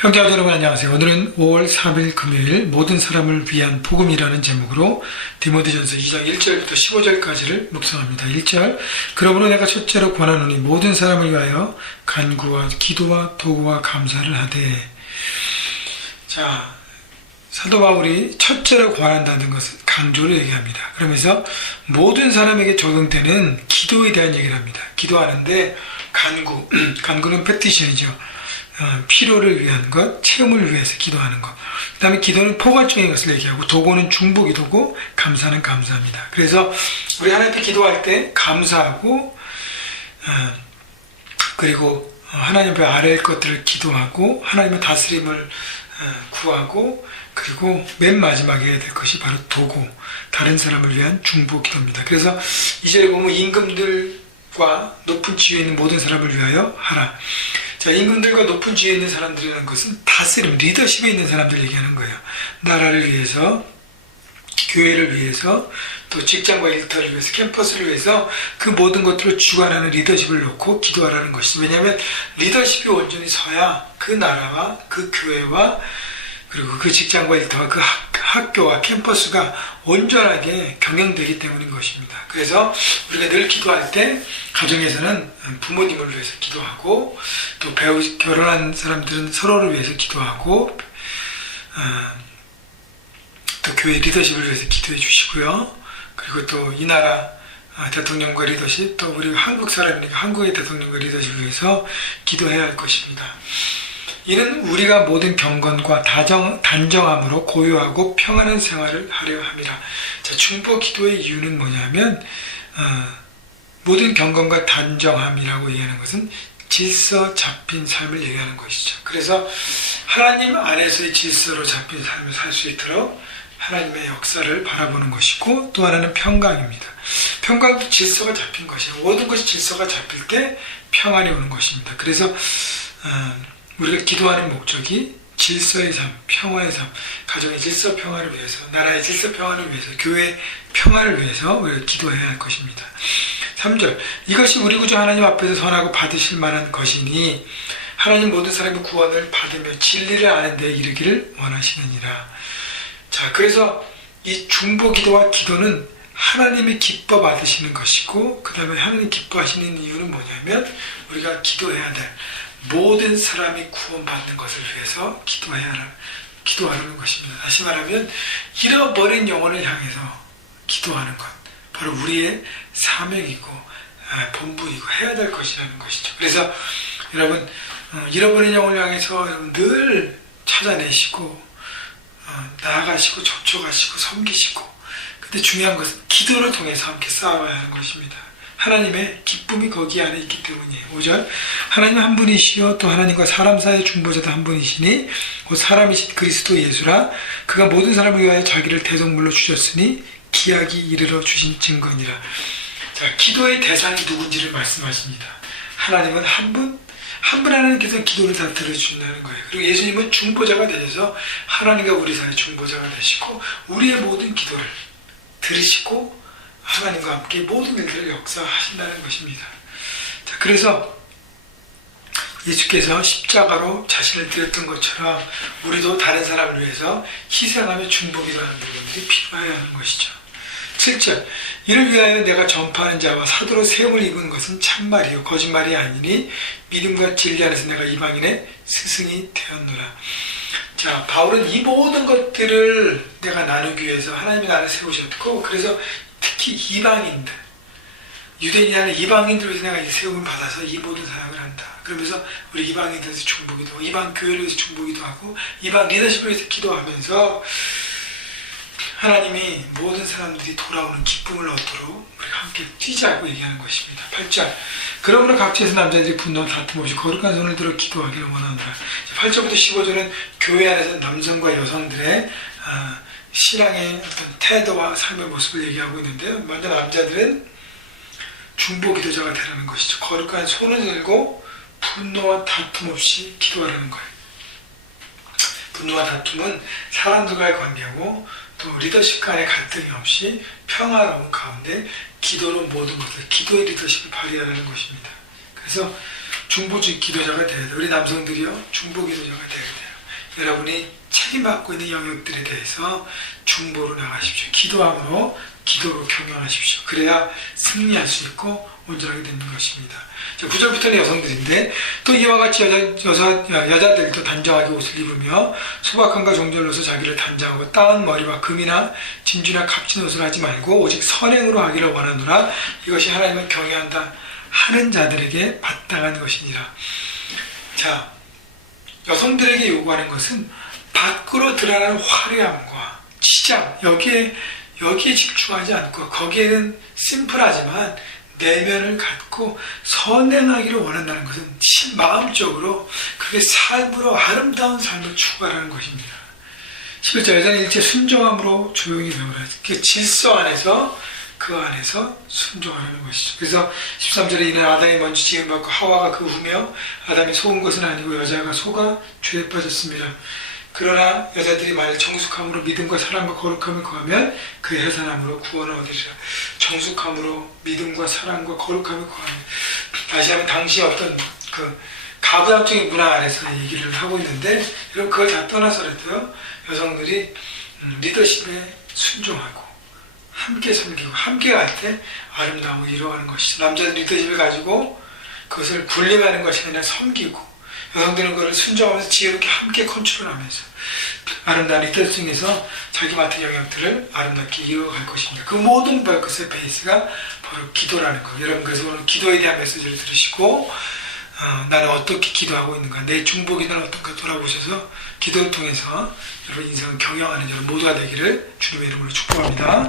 형제자 여러분 안녕하세요. 오늘은 5월 4일 금요일 모든 사람을 위한 복음이라는 제목으로 디모데전서 2장 1절부터 15절까지를 묵상합니다. 1절 그러므로 내가 첫째로 권하노니 모든 사람을 위하여 간구와 기도와 도구와 감사를 하되. 자, 사도 바울이 첫째로 권한다는 것은 강조를 얘기합니다. 그러면서 모든 사람에게 적용되는 기도에 대한 얘기를 합니다. 기도하는데 간구는 페티션이죠. 필요를 위한 것, 체험을 위해서 기도하는 것. 그 다음에 기도는 포괄적인 것을 얘기하고, 도구는 중보기도고, 감사는 감사합니다. 그래서 우리 하나님께 기도할 때 감사하고, 그리고 하나님 앞에 아래일 것들을 기도하고, 하나님의 다스림을 구하고, 그리고 맨 마지막에 해야 될 것이 바로 도구, 다른 사람을 위한 중보기도입니다. 그래서 이제 보면 임금들과 높은 지위에 있는 모든 사람을 위하여 하라. 자, 임금들과 높은 지위에 있는 사람들이라는 것은 다스림, 리더십에 있는 사람들 얘기하는 거예요. 나라를 위해서, 교회를 위해서, 또 직장과 일터를 위해서, 캠퍼스를 위해서 그 모든 것들을 주관하는 리더십을 놓고 기도하라는 것이죠. 왜냐하면 리더십이 온전히 서야 그 나라와 그 교회와 그리고 그 직장과 일터와 그 학교와 캠퍼스가 온전하게 경영되기 때문인 것입니다. 그래서 우리가 늘 기도할 때 가정에서는 부모님을 위해서 기도하고, 또 결혼한 사람들은 서로를 위해서 기도하고, 또 교회 리더십을 위해서 기도해 주시고요. 그리고 또 이 나라 대통령과 리더십, 또 우리 한국 사람이니까 한국의 대통령과 리더십을 위해서 기도해야 할 것입니다. 이는 우리가 모든 경건과 단정함으로 고요하고 평안한 생활을 하려 함이라. 자, 중보 기도의 이유는 뭐냐면 모든 경건과 단정함이라고 얘기하는 것은 질서 잡힌 삶을 얘기하는 것이죠. 그래서 하나님 안에서의 질서로 잡힌 삶을 살 수 있도록 하나님의 역사를 바라보는 것이고, 또 하나는 평강입니다. 평강도 질서가 잡힌 것이에요. 모든 것이 질서가 잡힐 때 평안이 오는 것입니다. 그래서 우리가 기도하는 목적이 질서의 삶, 평화의 삶, 가정의 질서 평화를 위해서, 나라의 질서 평화를 위해서, 교회의 평화를 위해서 우리가 기도해야 할 것입니다. 3절 이것이 우리 구주 하나님 앞에서 선하고 받으실 만한 것이니 하나님 모든 사람의 구원을 받으며 진리를 아는 데 이르기를 원하시느니라. 자, 그래서 이 중보 기도와 기도는 하나님이 기뻐 받으시는 것이고, 그 다음에 하나님 기뻐하시는 이유는 뭐냐면 우리가 기도해야 될 모든 사람이 구원받는 것을 위해서 기도하는 것입니다. 다시 말하면 잃어버린 영혼을 향해서 기도하는 것, 바로 우리의 사명이고 본분이고 해야 될 것이라는 것이죠. 그래서 여러분, 잃어버린 영혼을 향해서 여러분 늘 찾아내시고 나아가시고 접촉하시고 섬기시고, 근데 중요한 것은 기도를 통해서 함께 싸워야 하는 것입니다. 하나님의 기쁨이 거기 안에 있기 때문이에요. 5절 하나님 한 분이시요 또 하나님과 사람 사이의 중보자도 한 분이시니 곧 사람이신 그리스도 예수라. 그가 모든 사람을 위하여 자기를 대속물로 주셨으니 기약이 이르러 주신 증거니라. 자, 기도의 대상이 누군지를 말씀하십니다. 하나님은 한 분 하나님께서 기도를 다 들어주신다는 거예요. 그리고 예수님은 중보자가 되셔서 하나님과 우리 사이의 중보자가 되시고 우리의 모든 기도를 들으시고 하나님과 함께 모든 일들을 역사하신다는 것입니다. 자, 그래서 예수께서 십자가로 자신을 드렸던 것처럼 우리도 다른 사람을 위해서 희생하며 중보기도 하는 부분들이 필요해야 하는 것이죠. 7절 이를 위하여 내가 전파하는 자와 사도로 세움을 입은 것은 참말이요 거짓말이 아니니 믿음과 진리 안에서 내가 이방인의 스승이 되었노라. 자, 바울은 이 모든 것들을 내가 나누기 위해서 하나님이 나를 세우셨고, 그래서 특히 이방인들, 유대인이 아닌 이방인들을 위해서 내가 이 세움을 받아서 이 모든 사역을 한다. 그러면서 우리 이방인들에서 중보기도 하고, 이방 교회를 위해서 중보기도 하고, 이방 리더십을 위해서 기도하면서 하나님이 모든 사람들이 돌아오는 기쁨을 얻도록 우리가 함께 뛰자고 얘기하는 것입니다. 8절 그러므로 각지에서 남자들이 분노와 다툼 없이 거룩한 손을 들어 기도하기를 원하노라. 8절부터 15절은 교회 안에서 남성과 여성들의 신앙의 어떤 태도와 삶의 모습을 얘기하고 있는데요. 먼저 남자들은 중보 기도자가 되라는 것이죠. 거룩한 손을 들고 분노와 다툼 없이 기도하라는 거예요. 분노와 다툼은 사람들과의 관계고, 또 리더십 간의 갈등이 없이 평화로운 가운데 기도로 모든 것을, 기도의 리더십을 발휘하라는 것입니다. 그래서 중보 기도자가 돼야 돼요. 우리 남성들이요, 중보 기도자가 돼야 돼요. 여러분이 책임받고 있는 영역들에 대해서 중보로 나가십시오. 기도함으로 기도로 경영하십시오. 그래야 승리할 수 있고 온전하게 되는 것입니다. 9절부터는 여성들인데 또 이와 같이 여자들도 단정하게 옷을 입으며 소박함과 정절로서 자기를 단장하고 따은 머리와 금이나 진주나 값진 옷을 하지 말고 오직 선행으로 하기를 원하노라. 이것이 하나님을 경외한다 하는 자들에게 마땅한 것이니라. 자, 여성들에게 요구하는 것은 밖으로 드러나는 화려함과 치장, 여기에 집중하지 않고 거기에는 심플하지만 내면을 갖고 선행하기를 원한다는 것은 마음적으로 그게 삶으로 아름다운 삶을 추구하라는 것입니다. 11절 여자는 일체 순종함으로 조용히 배우라. 그 질서 안에서 그 안에서 순종하라는 것이죠. 그래서 13절에 이는 아담이 먼저 지음받고 하와가 그 후며 아담이 속은 것은 아니고 여자가 속아 죄에 빠졌습니다. 그러나 여자들이 만일 정숙함으로 믿음과 사랑과 거룩함을 구하면 그 해산함으로 구원을 얻으리라. 정숙함으로 믿음과 사랑과 거룩함을 구하면, 다시 하면 당시 어떤 그 가부장적인 문화 안에서 얘기를 하고 있는데, 여러분 그걸 다 떠나서라도요, 여성들이 리더십에 순종하고 함께 섬기고 함께 갈 때 아름다움을 이루어가는 것이죠. 남자들 리더십을 가지고 그것을 군림하는 것이 아니라 섬기고, 여성들은 그걸 순종하면서 지혜롭게 함께 컨트롤하면서 아름다운 리더십 중에서 자기 맡은 영역들을 아름답게 이어갈 것입니다. 그 모든 것의 베이스가 바로 기도라는 거. 여러분 그래서 오늘 기도에 대한 메시지를 들으시고 나는 어떻게 기도하고 있는가, 내 중보기도는 어떤가 돌아보셔서 기도를 통해서 여러분 인생을 경영하는 여러분 모두가 되기를 주님의 이름으로 축복합니다.